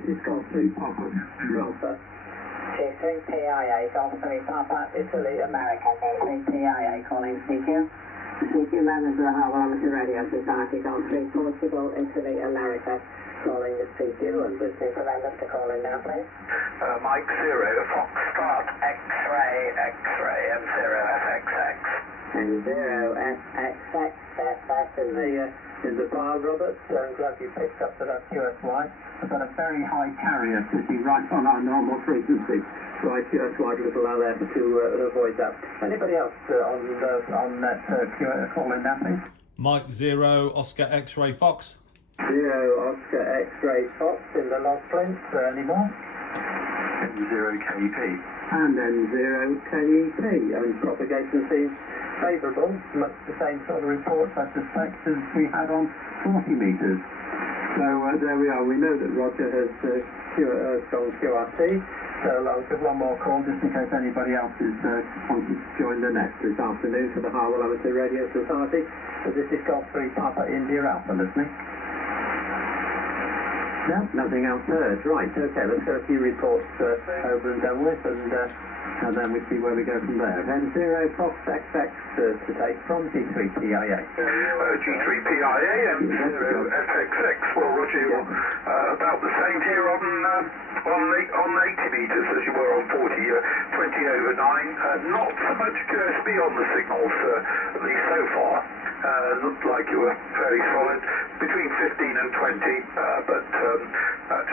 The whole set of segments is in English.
this is Golf 3 Papa, Alpha. G3PIA, Golf 3 Papa, Italy, America. G3PIA calling CQ. CQ members of the Harwell ARS Radio Society, Golf 3 Portugal, Italy, America. Calling the CQ and listening for random to call in now, please. Mike 0, Foxtrot, X-ray, X-ray, M0, FXX. M0, FXX, that's in the file, Robert. I'm glad you picked up that QSY. I've got a very high carrier sitting right on our normal frequency. Right, QSY will allow there to avoid that. Anybody else on that call in now, please? Mike 0, Oscar X-ray Fox. 0, Oscar X-ray Fox in the log plinth. Anymore? M0KP. And M0KEP. And propagation seems favourable. Much the same sort of reports, I suspect, as we had on 40 metres. So there we are. We know that Roger has gone QRT. So I'll give one more call just in case anybody else is wanting to join the net this afternoon for the Harwell ARS Radio Society. So this is Golf 3 Papa India Alpha listening. No, nothing else heard. Right, okay, let's get a few reports over and done with, and then we see where we go from there. M0 Fox XX to take from G3PIA. G3PIA, M0 FXX. Well, Roger, you're about the same here on 80 metres as you were on 40, 20 over 9. Not so much QSB on the signals, at least so far. Looked like you were fairly solid, between 15 and 20, but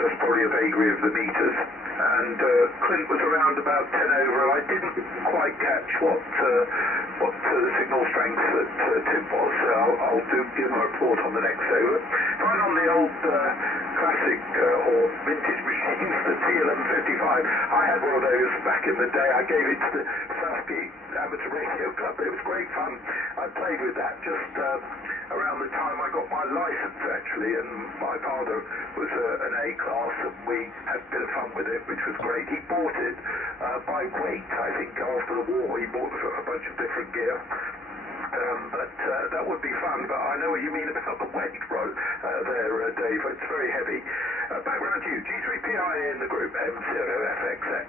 just probably a vagary of the meters. And Clint was around about 10 over. I didn't quite catch what the signal strength that Tim was. So I'll give my report on the next over. Right on the old classic or vintage machines, the T1155. I had one of those back in the day. I gave it to the Sasky Amateur Radio Club. It was great fun. I played with that just around the time I got my license, actually, and my father was an A class, and we had a bit of fun with it, which was great. He bought it by weight, I think, after the war. He bought a bunch of different gear. But that would be fun, but I know what you mean about the weight, bro, there, Dave. It's very heavy. Back round to you. G3PIA in the group, M0FXX.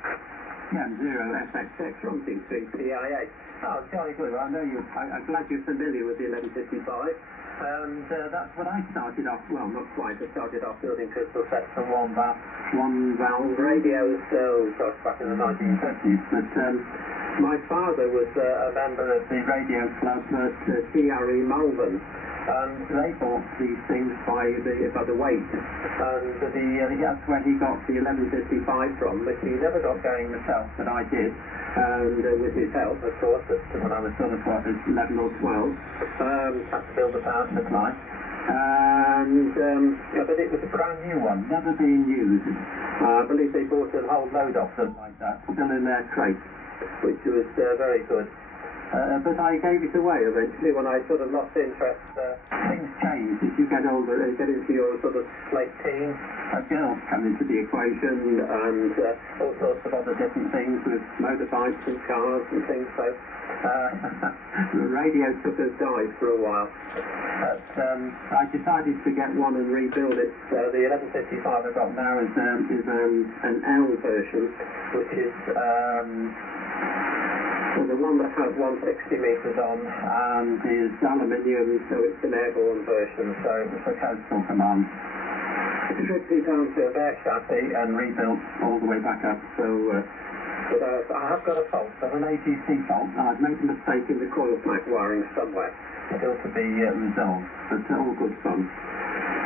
M0FXX from G3PIA. Oh, jolly good. I know you. I'm glad you're familiar with the 1155. And that's what I started off, well, not quite. I started off building crystal sets from one valve radios, back in the 1950s. But my father was a member of the radio club at CRE Malvern. And they bought these things by the weight. And that's where he got the 1155 from, which he never got going himself, but I did. And with his help, of course, when I was sort of 11 or 12, had to build a power supply. And but it was a brand new one, never been used. I believe they bought a whole load of them like that, still in their crate, which was very good. But I gave it away eventually when I sort of lost interest. Things change as you get older and get into your sort of late teens. Girls come into the equation and all sorts of other different things with motorbikes and cars and things. So the radio took a dive for a while. But I decided to get one and rebuild it. The 1155 I've got now is an L version, which is the one that has 160 metres on and is aluminium, so it's an airborne version, so it's a coastal command. Strictly down to a bare chassis and rebuilt all the way back up, so but I have got a fault, I've an AGC fault. I've made a mistake in the coil pack wiring somewhere, still to be resolved, but all good fun.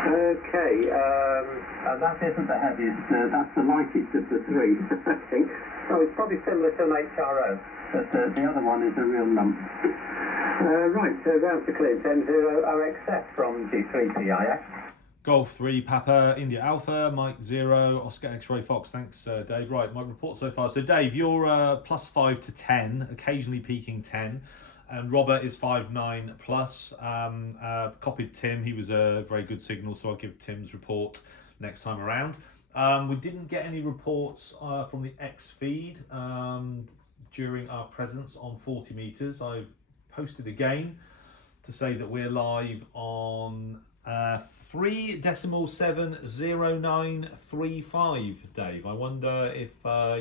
Okay, and that isn't the heaviest, that's the lightest of the three, I think. So it's probably similar to an HRO. But the other one is a real lump. Right, so down to Clint, M0OXF from G3PIA. Golf 3 Papa India Alpha, Mike 0, Oscar X-ray Fox. Thanks, Dave. Right, my report so far. So, Dave, you're plus 5 to 10, occasionally peaking 10. And Robert is 5.9 plus. Copied Tim. He was a very good signal, so I'll give Tim's report next time around. We didn't get any reports from the X feed during our presence on 40 metres. I've posted again to say that we're live on 3.70935, Dave. I wonder if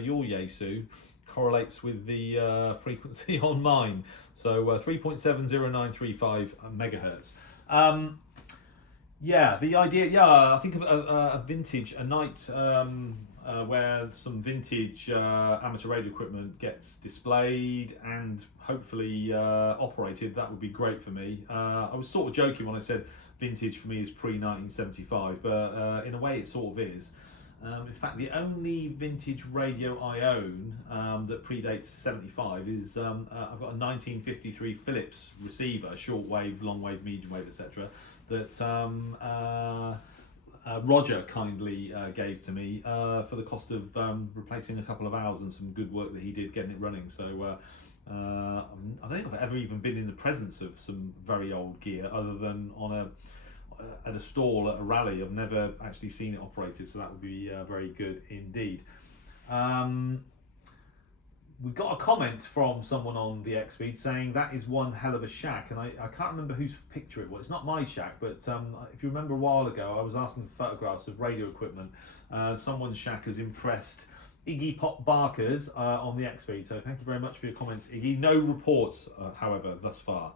your Yaesu correlates with the frequency on mine. So 3.70935 megahertz. Yeah, the idea, I think of a vintage, a night where some vintage amateur radio equipment gets displayed and hopefully operated. That would be great for me. I was sort of joking when I said vintage for me is pre-1975, but in a way it sort of is. In fact, the only vintage radio I own that predates 75 is I've got a 1953 Philips receiver, shortwave, longwave, medium wave, etc. that Roger kindly gave to me for the cost of replacing a couple of hours and some good work that he did getting it running. So I don't think I've ever even been in the presence of some very old gear other than at a stall at a rally. I've never actually seen it operated, so that would be very good indeed. We got a comment from someone on the X feed saying that is one hell of a shack, and I can't remember whose picture it was. It's not my shack, but if you remember a while ago, I was asking for photographs of radio equipment. Someone's shack has impressed Iggy Pop Barkers on the X feed, so thank you very much for your comments, Iggy. No reports, however, thus far.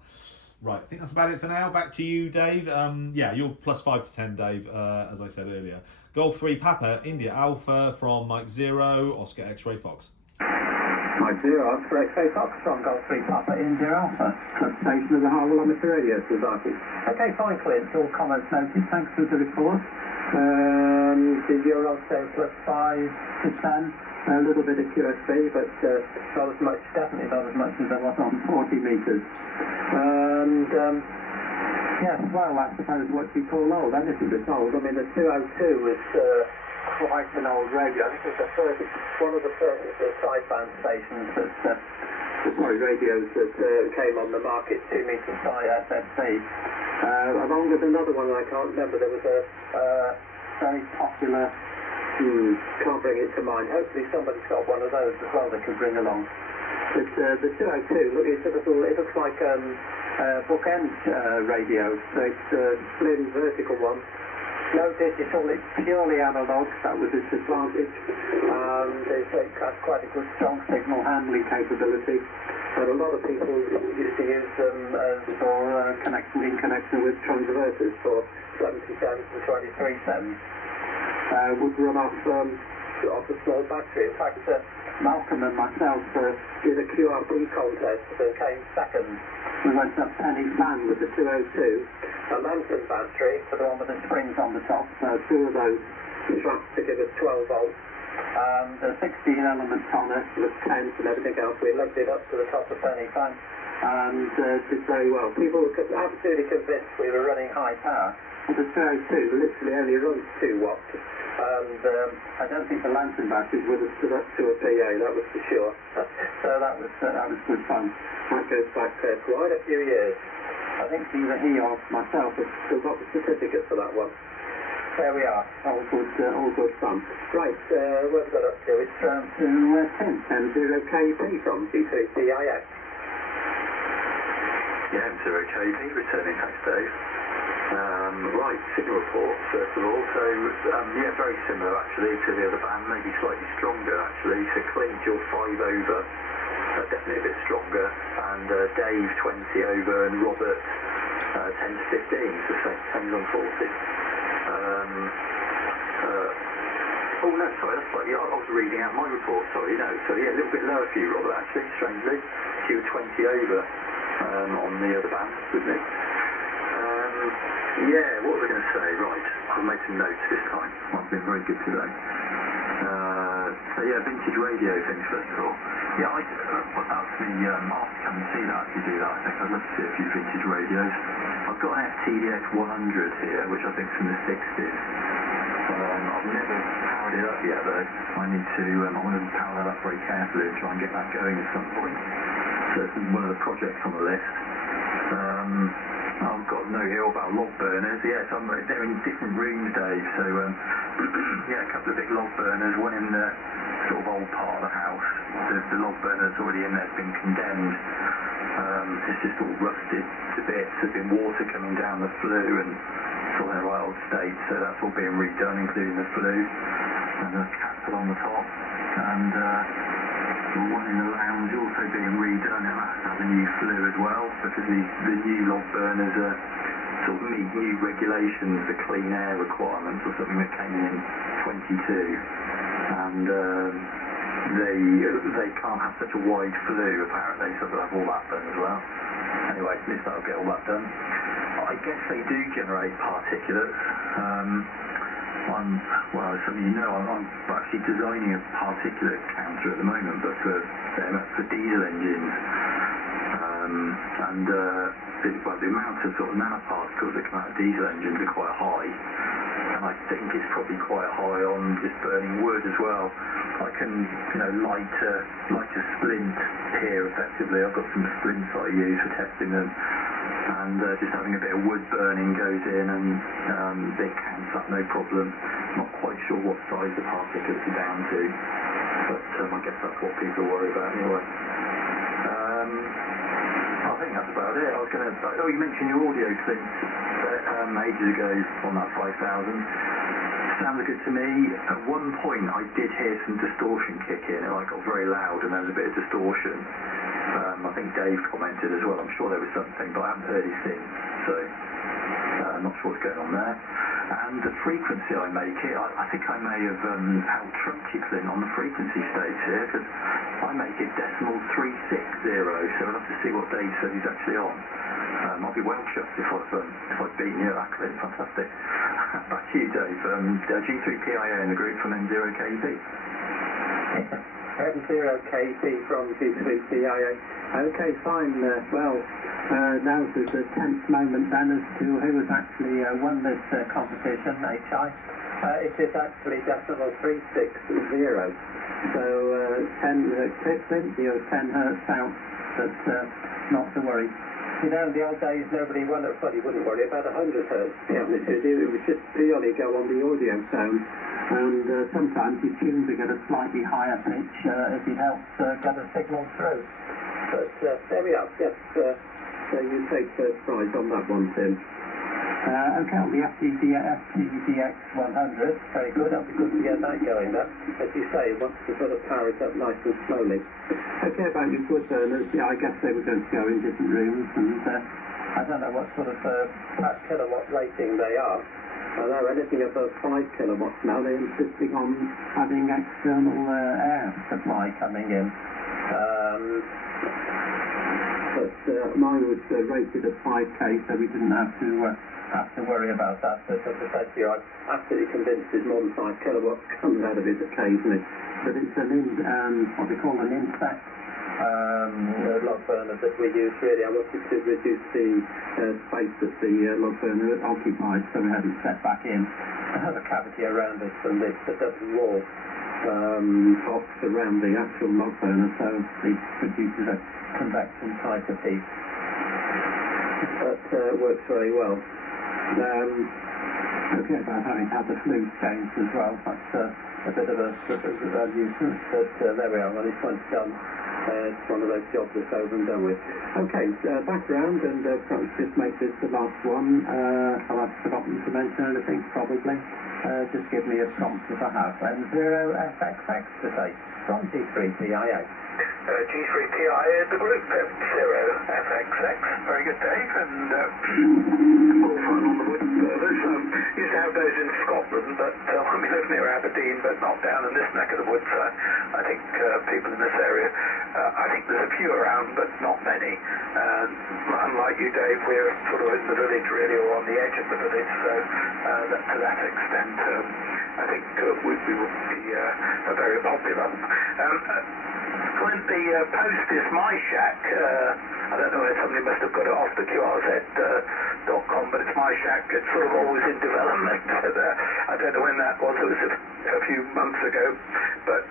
Right, I think that's about it for now. Back to you, Dave. Yeah, you're +5 to 10, Dave, as I said earlier. Golf 3 Papa, India Alpha from Mike 0, Oscar X-Ray Fox. Mike 0, Oscar X-Ray Fox from Golf 3 Papa, India Alpha. Station of the Harwell ARS Radio Society. Okay, fine, Clint. All comments noted. Thanks for the report. Did your also +5 to 10? A little bit of QSB, but not as much, definitely not as much as there was on 40 metres. And yes, well, I suppose what you call old, anything that's old. I mean, the 202 was quite an old radio. I think it was one of the first sideband stations radios that came on the market, 2 metre side SFC. Along with another one I can't remember, there was a very popular. Can't bring it to mind. Hopefully somebody's got one of those as well they can bring along. But the 202, look, it looks like bookend radio. So it's a slim vertical one. No digital, it's purely analog. That was its advantage. It has quite a good strong signal handling capability. But a lot of people used to use them for in connection with transversers for 77s and 23/7s. Would run off a small battery. In fact, Malcolm and myself did a QRP contest and came second. We went up penny fan with the 202, a lantern battery for the one with the springs on the top, two of those strapped to give us 12 volts, and 16 elements on it with tents and everything else. We lugged it up to the top of penny fan and did very well. People were absolutely convinced we were running high power. The 202 literally only runs 2 watts, and I don't think the lantern batteries would have stood up to a PA, that was for sure. So that was good fun. That goes back quite a few years. I think either he or myself have still got the certificate for that one. There we are, all good fun. Right, where's that up to? It's to Tim, M0KP from G3PIX. Yeah, M0KP, returning thanks, Dave. Right, signal report first of all. So yeah, very similar actually to the other band, maybe slightly stronger actually. So Clint, you're 5 over, definitely a bit stronger, and Dave 20 over, and Robert 10 to 15, so same on 40. Oh no, sorry, that's slightly. I was reading out my report. Sorry, no. So yeah, a little bit lower for you, Robert. Actually, strangely, so you were 20 over on the other band with me. Yeah, what was I going to say? Right, I've made some notes this time. I've been very good today. So yeah, vintage radio things first of all. Yeah, I put that to me. I'll have to come and see that if you do that. I think I'd love to see a few vintage radios. I've got an FT-DX5000 here, which I think's from the 60s. I've never powered it up yet though. I need to. I want to power that up very carefully and try and get that going at some point. So it's one of the projects on the list. I've got no hill about log burners. Yeah, so they're in different rooms, Dave. So yeah, a couple of big log burners. One in the sort of old part of the house. The log burner's already in there. It's been condemned. It's just all rusted to bits. There's been water coming down the flue, and still in a right old state, so that's all being redone, including the flue and the castle on the top, and the one in the lounge also being redone. It has to have a new flue as well, because the new log burners are sort of meet new regulations, the clean air requirements, or something that came in 22, and they can't have such a wide flue apparently, so they'll have all that done as well. Anyway, at least that'll get all that done. I guess they do generate particulates. I'm actually designing a particulate counter at the moment, but for diesel engines. The amount of sort of nanoparticles that come out of diesel engines are quite high, and I think it's probably quite high on just burning wood as well. I can, light a splint here effectively. I've got some splints I use for testing them, and just having a bit of wood burning goes in, and it counts up no problem. Not quite sure what size the particulates are down to, but I guess that's what people worry about anyway. I think that's about it. I was going to... Oh, you mentioned your audio clip ages ago on that 5000. Sounded good to me. At one point, I did hear some distortion kick in. It got very loud, and there was a bit of distortion. I think Dave commented as well. I'm sure there was something, but I haven't heard it since, so I'm not sure what's going on there. And the frequency I make it, I think I may have out-truncular on the frequency stage here, because I make it decimal 360, so we'll have to see what Dave said he's actually on. I'll be well chuffed if I've beaten you at that clip. Fantastic. Back to you, Dave. G3PIA in the group from M0KP. M0KP from G3PIA. Okay, fine. Now's the tense moment then as to who has actually won this competition, HI. It is actually decimal 360. So 10 hertz out, but not to worry. In the old days, nobody wouldn't worry about 100 hertz, to be honest with you. It would just purely go on the audio sound. And sometimes your tunes would get a slightly higher pitch if it helps get a signal through. But there we are. Yes, so you take first prize on that one, Tim. Okay, on the FT-DX5000. Very good. That'll be good to get that going then. As you say, once to sort of power it up nice and slowly. Okay, about your wood burners, I guess they were going to go in different rooms, and I don't know what sort of kilowatt rating they are. I know anything above 5 kilowatts now, they're insisting on having external air supply coming in. But mine was rated at 5k, so we didn't have to worry about that. But as I said to you, I'm absolutely convinced there's more than 5 kilowatts comes out of it occasionally. But it's what they call an insect log burner that we use really. I wanted to reduce the space that the log burner occupies, so we had it set back in. I have a cavity around it from this double wall box around the actual log burner, so it produces a convection type of heat. That works very well. Okay, about having had the flue changed as well, that's a bit of a nuisance, but there we are, when it's once done, it's one of those jobs that's over and done with. Okay, back round, and perhaps just make this the last one. I've forgotten to mention anything, probably. Just give me a prompt if I have. M0FXX to say, from G3PIA. G3PIA, the group M0FXX. Very good, Dave, and all fun on the wood burners. Used to have those in Scotland, but we live near Aberdeen, but not down in this neck of the woods. I think people in this area, I think there's a few around, but not many. Unlike you, Dave, we're sort of in the village, really, or on the edge of the village, so to that extent, I think we will be very popular. Clint, the post is my shack. I don't know if somebody must have got it off the QRZ.com, but it's my shack. It's sort of always in development. I don't know when that was. It was a few months ago. But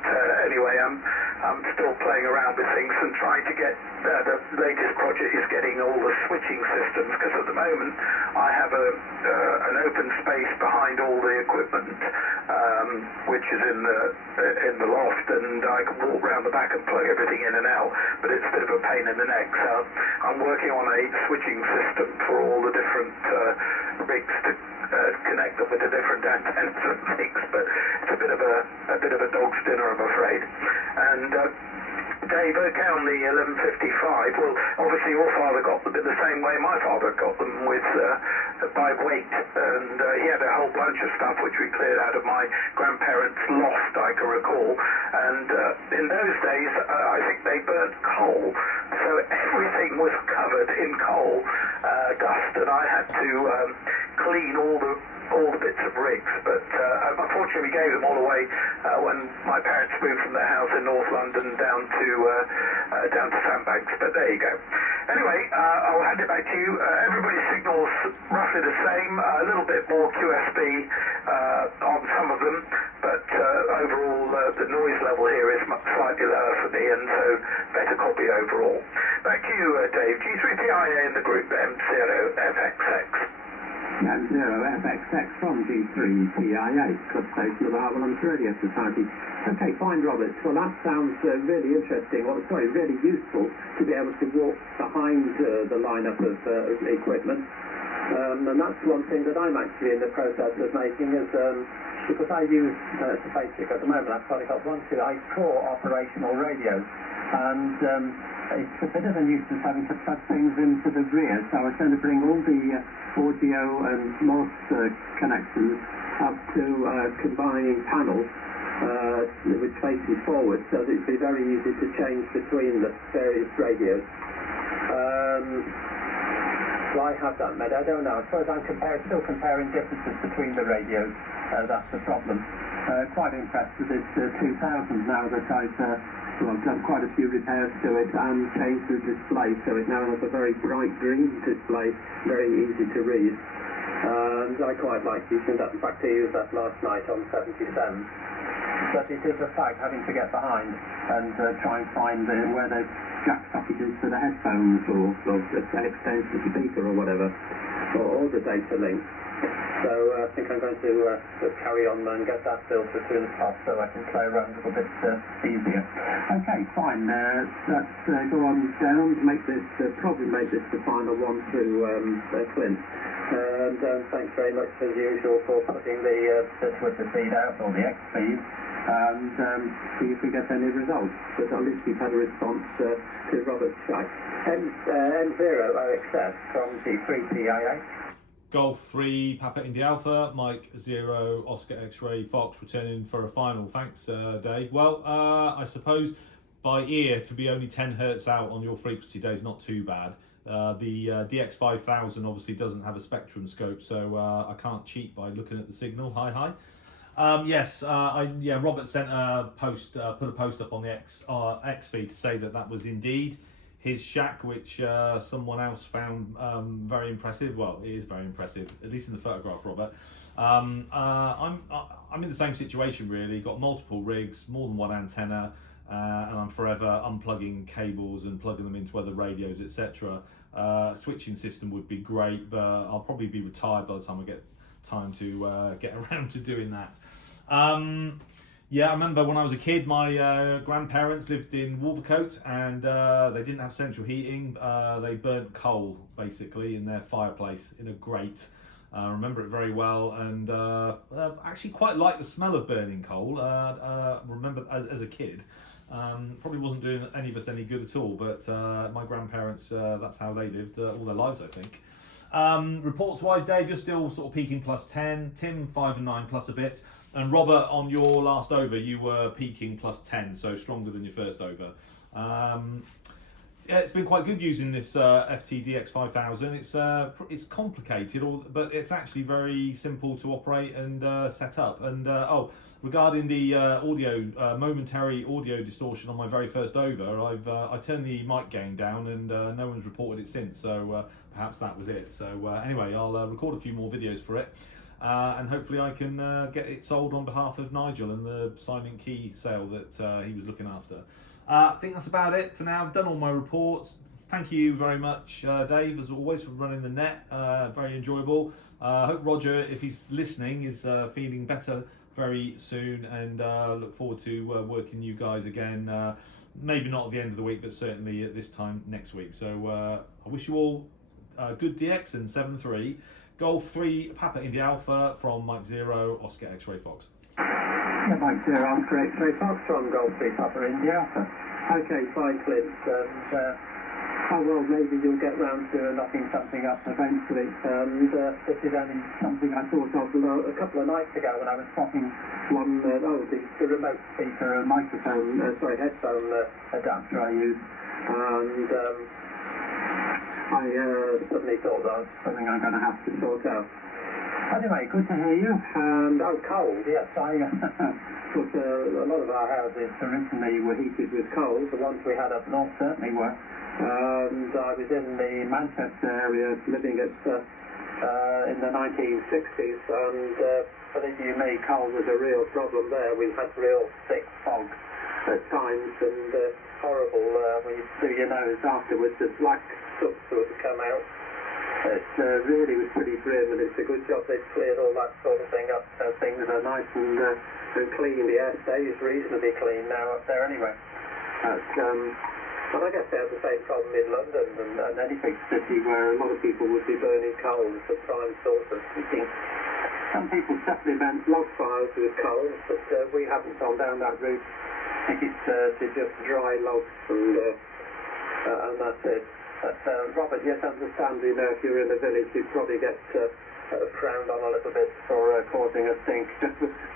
anyway, I'm still playing around with things and trying to get the latest project is getting all the switching systems, because at the moment I have an open space behind all the equipment, which is in the loft, and I can walk round the back and plug everything in and out, but it's a bit of a pain in the neck. So I'm working on a switching system for all the different rigs to connect them with the different antennas and things. But it's a bit of a dog's dinner, I'm afraid. And Dave, okay, on the 1155, well, obviously your father got them in the same way my father got them, with by weight, and he had a whole bunch of stuff which we cleared out of my grandparents' loft, I can recall, and in those days, I think they burnt coal, so everything was covered in coal dust, and I had to clean all the bits of rigs, but unfortunately we gave them all away when my parents moved from their house in North London down to Sandbanks, but there you go. Anyway, I'll hand it back to you. Everybody's signal's roughly the same, a little bit more QSB on some of them, but overall the noise level here is slightly lower for me, and so better copy overall. Back to you, Dave. G3PIA in the group M0FXX. M0FXX from G3PIA, club station of the Harwell ARS Radio Society. Okay, fine, Robert. Well, that sounds really interesting. Well, sorry, really useful to be able to walk behind the lineup of equipment. And that's one thing that I'm actually in the process of making, is because I use the basic at the moment. I've probably got I core operational radios, and it's a bit of a nuisance having to plug things into the rear, so I was going to bring all the audio and MOS connections up to combining panels which faces forward, so that it'd be very easy to change between the various radios. So I have that made. I don't know. I suppose I'm still comparing differences between the radios. That's the problem. Quite impressed with this 2000 now that I've done quite a few repairs to it and changed the display, so it now has a very bright green display, very easy to read. And I quite like using that. In fact, I used that last night on 77. But it is a fact having to get behind and try and find where the jack socket is for the headphones, or the extension speaker or whatever, or the data link. So I think I'm going to carry on and get that built as soon as possible, so I can play around a little bit easier. Okay, fine. Let's go on down, probably make this the final one through Clint. And thanks very much as usual for putting the Twitter feed out, or the X feed, and see if we get any results. But at least we've had a response to Robert's chat. M0OXS from G3PIA. Golf 3, Papa India Alpha, Mike 0, Oscar X-Ray Fox returning for a final. Thanks, Dave. Well, I suppose by ear to be only 10 hertz out on your frequency day is not too bad. The DX5000 obviously doesn't have a spectrum scope, so I can't cheat by looking at the signal. Hi. Yes, Robert sent a post, put a post up on the X feed to say that was indeed his shack, which someone else found very impressive. Well, it is very impressive, at least in the photograph, Robert. I'm in the same situation really. Got multiple rigs, more than one antenna, and I'm forever unplugging cables and plugging them into other radios, etc. Switching system would be great, but I'll probably be retired by the time I get time to get around to doing that. Yeah, I remember when I was a kid, my grandparents lived in Wolvercote, and they didn't have central heating. They burnt coal, basically, in their fireplace in a grate. I remember it very well, and actually quite liked the smell of burning coal. Remember as a kid. Probably wasn't doing any of us any good at all, but my grandparents, that's how they lived all their lives, I think. Reports wise, Dave, you're still sort of peaking plus 10, Tim 5 and 9 plus a bit, and Robert, on your last over you were peaking plus 10, so stronger than your first over. Yeah, it's been quite good using this FT-DX5000. It's complicated, but it's actually very simple to operate and set up. And regarding the momentary audio distortion on my very first over, I turned the mic gain down, and no one's reported it since. So perhaps that was it. So anyway, I'll record a few more videos for it, and hopefully I can get it sold on behalf of Nigel and the silent key sale that he was looking after. I think that's about it for now. I've done all my reports. Thank you very much, Dave, as always, for running the net. Very enjoyable. I hope Roger, if he's listening, is feeling better very soon, and look forward to working you guys again. Maybe not at the end of the week, but certainly at this time next week. So I wish you all good DX and 7-3. Golf 3 Papa India Alpha from Mike 0 Oscar X-Ray Fox. Yeah, Mike 0 Oscar X-Ray Fox from Golf 3 Papa India Alpha. Okay, fine, Clint. Oh well, maybe you'll get round to knocking something up eventually. And this is only something I thought of a couple of nights ago when I was swapping one, the remote speaker microphone, headphone adapter I use. And I suddenly thought that was something I'm going to have to sort out. Anyway, good to hear you. And cold, yes. Because a lot of our houses originally were heated with coal. The ones we had up north certainly were. And I was in the Manchester area living in the 1960s, and believe you me, coal was a real problem there. We had real thick fog at times, and horrible when you do your nose afterwards, the black stuff would come out. It really was pretty grim, and it's a good job they've cleared all that sort of thing up, so things are nice and clean. The air stays reasonably clean now up there anyway. But I guess they have the same problem in London and any big city where a lot of people would be burning coal as the prime source of heating. Some people supplement log fires with coal, but we haven't gone down that route. I think it's to just dry logs and that's it. But Robert, yes, understand, if you're in the village, you'd probably get frowned on a little bit for causing a stink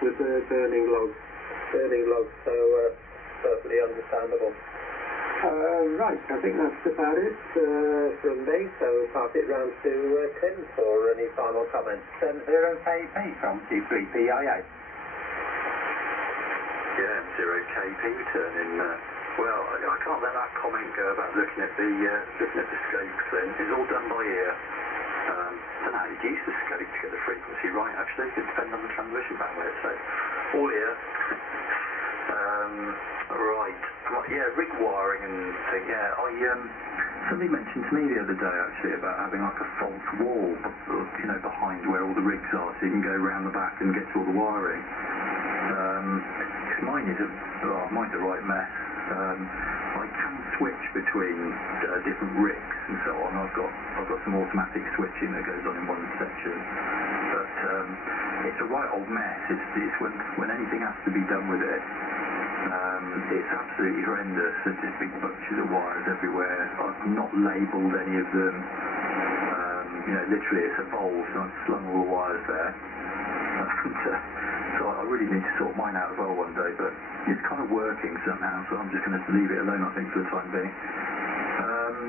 with burning logs. So perfectly understandable. Right, I think that's about it from me, so pass it round to Tim for any final comments. 0KP from T3PIA. Yeah, 0KP returning. Well, I can't let that comment go about looking at the scope thing. It's all done by ear. I don't know how you'd use the scope to get the frequency right, actually. It depends on the transmission bandwidth, so all ear. Right. Yeah, rig wiring and thing. Yeah, somebody mentioned to me the other day actually about having like a false wall, behind where all the rigs are, so you can go around the back and get to all the wiring. Because mine's a right mess. I can switch between different rigs and so on. I've got some automatic switching that goes on in one section, but it's a right old mess. It's when anything has to be done with it. It's absolutely horrendous. There's just big bunches of wires everywhere. I've not labelled any of them. Literally it's evolved, and I've slung all the wires there. So I really need to sort mine out as well one day, but it's kind of working somehow, so I'm just going to leave it alone, I think, for the time being.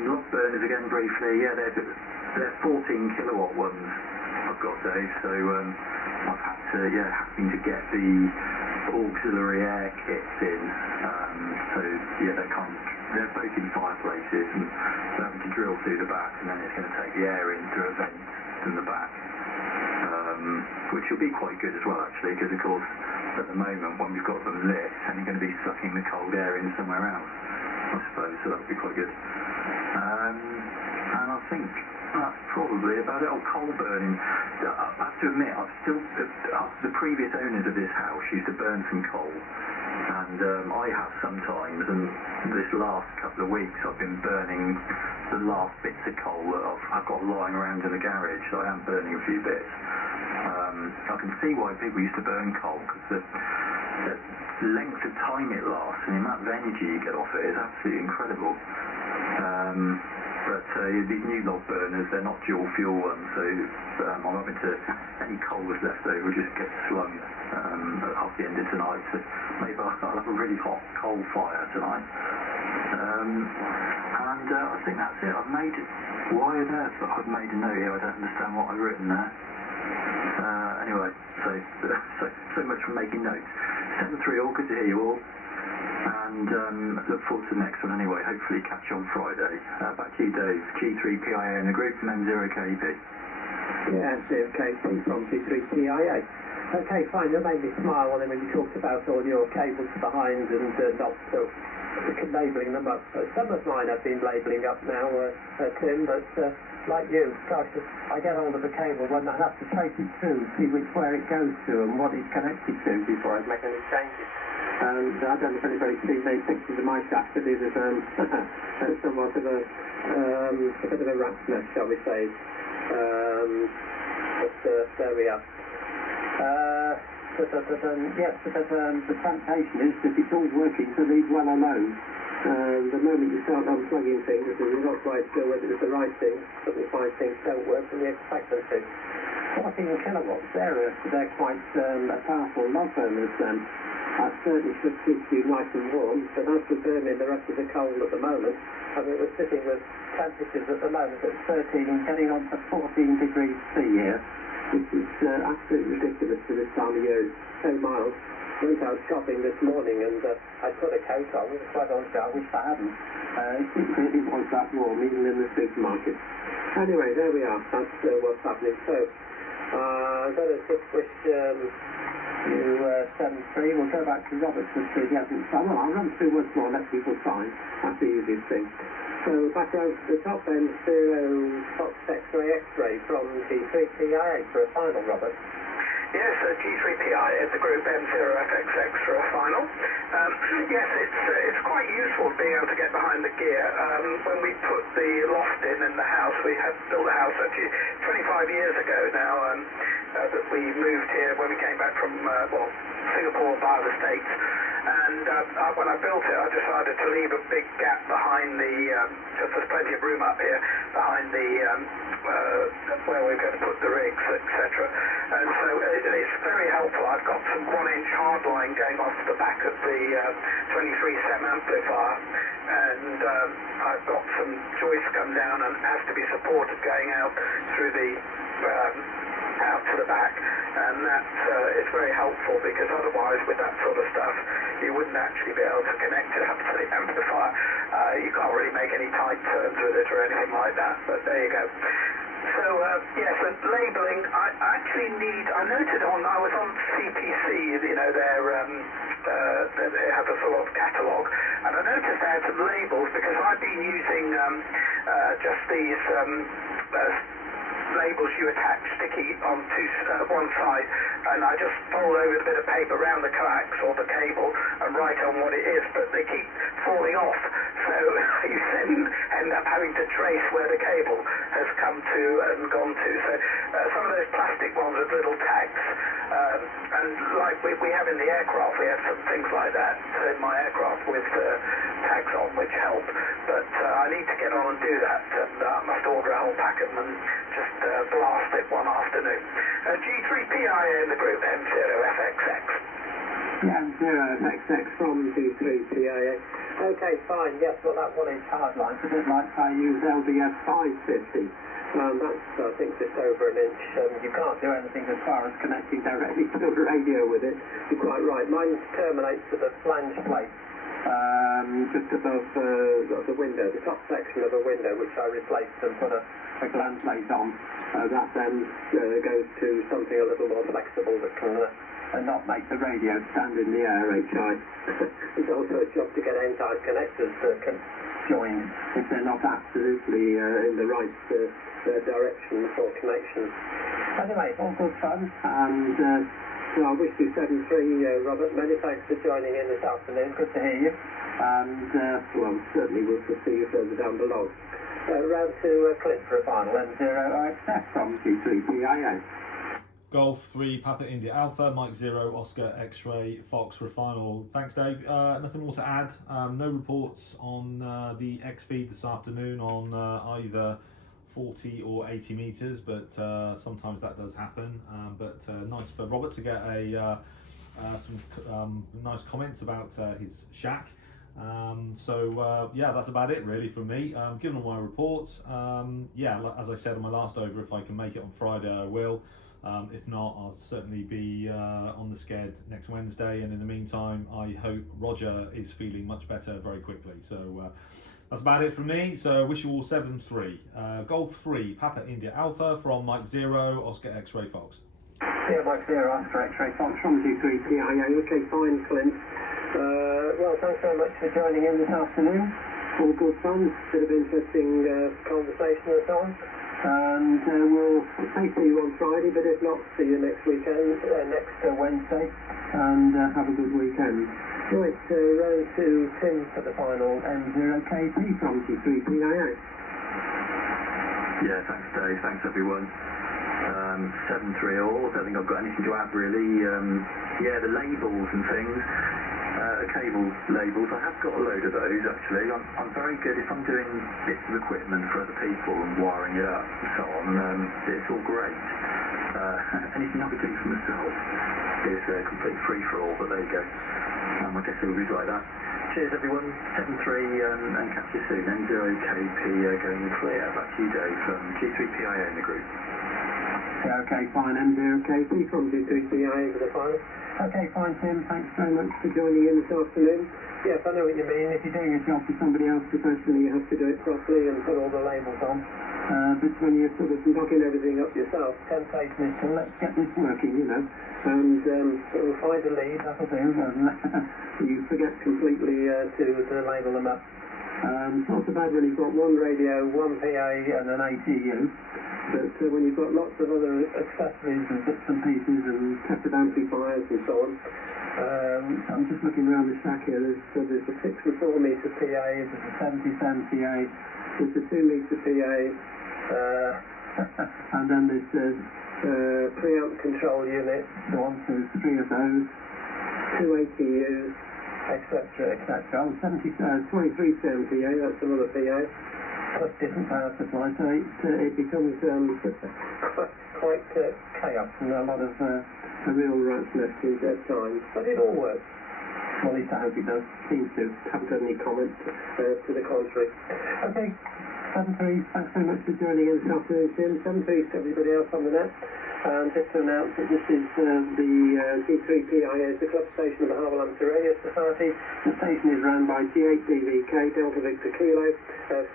Log burners again briefly. Yeah, they're 14 kilowatt ones I've got, Dave, so I've had to, having to get the auxiliary air kits in, so yeah, they're both in fireplaces, and they're having to drill through the back, and then it's going to take the air in through a vent in the back, which will be quite good as well actually, because of course at the moment when we've got them lit, it's only going to be sucking the cold air in somewhere else, I suppose, so that would be quite good. And I think that's probably about it. Coal burning. I have to admit, the previous owners of this house used to burn some coal, and I have sometimes, and this last couple of weeks I've been burning the last bits of coal that I've got lying around in the garage, so I am burning a few bits. I can see why people used to burn coal, because the length of time it lasts and the amount of energy you get off it is absolutely incredible. But these new log burners, they're not dual fuel ones, so I'm having to, any coal that's left over just gets slung at the end of tonight, so maybe I'll have a really hot coal fire tonight. And I think that's it. Why on earth I've made a note here? I don't understand what I've written there. Anyway, so much for making notes. 7-3 all, good to hear you all. And look forward to the next one anyway, hopefully catch you on Friday. Back to you, Dave. G3PIA in the group, and then 0KP. Yeah, 0KP from G3PIA. Okay, fine, that made me smile when you talked about all your cables behind and not labelling them up. Some of mine I've been labelling up now, Tim, but like you, gosh, I get hold of the cable and I have to trace it through, see where it goes to and what it's connected to before I make any changes. And I don't know if anybody's seen these pictures of my shaft, but it is somewhat of a bit of a rat's nest, shall we say. But there we are. Yes, the temptation is that it's all working to leave well alone. The moment you start unplugging things and you're not quite sure whether it's the right thing, suddenly find things don't work and you expect them to. 14 kilowatts, they're quite a powerful log burners then. That certainly should keep you nice and warm, but as for burning the rest of the coal at the moment, I mean, we're sitting with temperatures at the moment at 13 and getting on to 14 degrees C here, which is absolutely ridiculous for this time of year. It's so mild. Went out shopping this morning and I put a coat on. Quite honestly, I wish I hadn't. It really was that warm, even in the supermarket. Anyway, there we are. That's what's happening. So, I'm going to just wish you 7-3. We'll go back to Robert to see if he hasn't. Well, I'll run through once more, let people sign. That's the easiest thing. So, back over to the top end, 0 Fox X-ray from G3PIA for a final, Robert. Yes, G3PIA, the group M0FXX for a final. Yes, it's quite useful being able to get behind the gear. When we put the loft in the house, we had built a house actually 25 years ago now, that we moved here when we came back from, Singapore via the States. And when I built it, I decided to leave a big gap behind the, just there's plenty of room up here, behind the, where we're going to put the rigs, etc. And so it's very helpful. I've got some 1-inch hard line going off the back of the 23 SEM amplifier, and I've got some joists come down and has to be supported going out through the out to the back, and that is very helpful, because otherwise with that sort of stuff you wouldn't actually be able to connect it up to the amplifier. You can't really make any tight turns with it or anything like that, but there you go. So yes, labelling, I noted I was on CPC, you know, they have a sort of catalogue, and I noticed they had some labels, because I've been using just these labels you attach sticky onto one side, and I just fold over a bit of paper around the coax or the cable and write on what it is, but they keep falling off, so you then end up having to trace where the cable has come to and gone to. So some of those plastic ones with little tags, and like we have in the aircraft, we have some things like that in my aircraft with tags on which help, but I need to get on and do that, and I must order a whole pack of them and just blast it one afternoon. G3PIA in the group, M0FXX. Yeah, M0FXX from G3PIA. Okay, fine, yes, well that 1-inch hard line, a bit like I use LDF 550. That's, I think, just over 1 inch. You can't do anything as far as connecting directly to the radio with it. You're quite right. Mine terminates at the flange plate, just above the window, the top section of a window, which I replaced and put a gland plate on. That then goes to something a little more flexible that can not make the radio stand in the air, HI. It's also a job to get end-type connectors joined if they're not absolutely in the right direction for connection. Anyway, all good fun, and so I wish you 7-3, Robert. Many thanks for joining in this afternoon. Good to hear you. And, well, certainly we'll see you further down below. Round to Clint for a final, M0XF from G3PIA. Golf 3 Papa India Alpha, Mike 0 Oscar X-Ray Fox for a final. Thanks, Dave. Nothing more to add. No reports on the X feed this afternoon on either 40 or 80 meters, but sometimes that does happen. But nice for Robert to get some nice comments about his shack. Yeah, that's about it really from me. Given all my reports, yeah, as I said on my last over, if I can make it on Friday, I will. If not, I'll certainly be on the sked next Wednesday, and in the meantime, I hope Roger is feeling much better very quickly. So that's about it from me. So I wish you all 7-3. Golf 3 Papa India Alpha from Mike 0 Oscar X-Ray Fox. Yeah, Mike 0 Oscar X-Ray Fox from G3PIA. Okay, fine, Clint. Well, thanks very much for joining in this afternoon. All good fun, bit of interesting conversation and so on. And we'll say see you on Friday, but if not, see you next weekend, next Wednesday, and have a good weekend. Right, round to Tim for the final M0KP from G3PIA. Yeah, thanks Dave, thanks everyone. 7-3 all, I don't think I've got anything to add really. Yeah, the labels and things, cable labels, I have got a load of those actually. I'm very good if I'm doing bits of equipment for other people and wiring it up and so on, it's all great. Anything I'll be doing for myself is a complete free-for-all, but there you go. I guess it will be like that. Cheers everyone, 7-3 and catch you soon. M0KP going clear. Back to you Dave from G3PIA in the group. Yeah, okay, fine. M0KP from G3PIA for the final. Okay, fine, Tim. Thanks very much for joining in this afternoon. Yes, I know what you mean. If you're doing a job for somebody else professionally, you have to do it properly and put all the labels on. But when you're sort of knocking everything up yourself, temptation is to let's get this working, you know. And we'll find a lead, that'll do. And you forget completely to label them up. It's not so bad when you've got one radio, one PA and an ATU. But when you've got lots of other accessories and bits and pieces and tested amplifiers and so on, I'm just looking around the shack here. There's a 6 and 4 metre PA, there's a 77 PA, there's a 2 metre PA, and then there's preamp control unit, so 3 of those, 2 ATUs, etc. Oh, 23 PA, that's another PA. Plus different power supply, so it becomes quite chaos and a lot of a real rat's nest in dead time. But it all works. Well, at least I hope it does. Seems to. Haven't got any comments to the contrary. Okay, 7-3, thanks very much for joining in this afternoon, Tim. 7-3 to everybody else on the net. And just to announce that this is the G3PIA, the club station of the Harwell ARS Radio Society. The station is run by G8DVK, Delta Victor Kilo,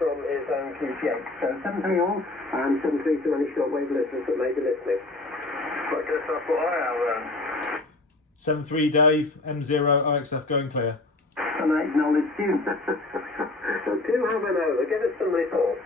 from his own QG8. So 7-3 all, and 7-3 to any shortwave listeners that may be listening. I guess that's what I have then. 7-3 Dave, M0 OXF going clear. And I acknowledge you. So do have an over, give us some report.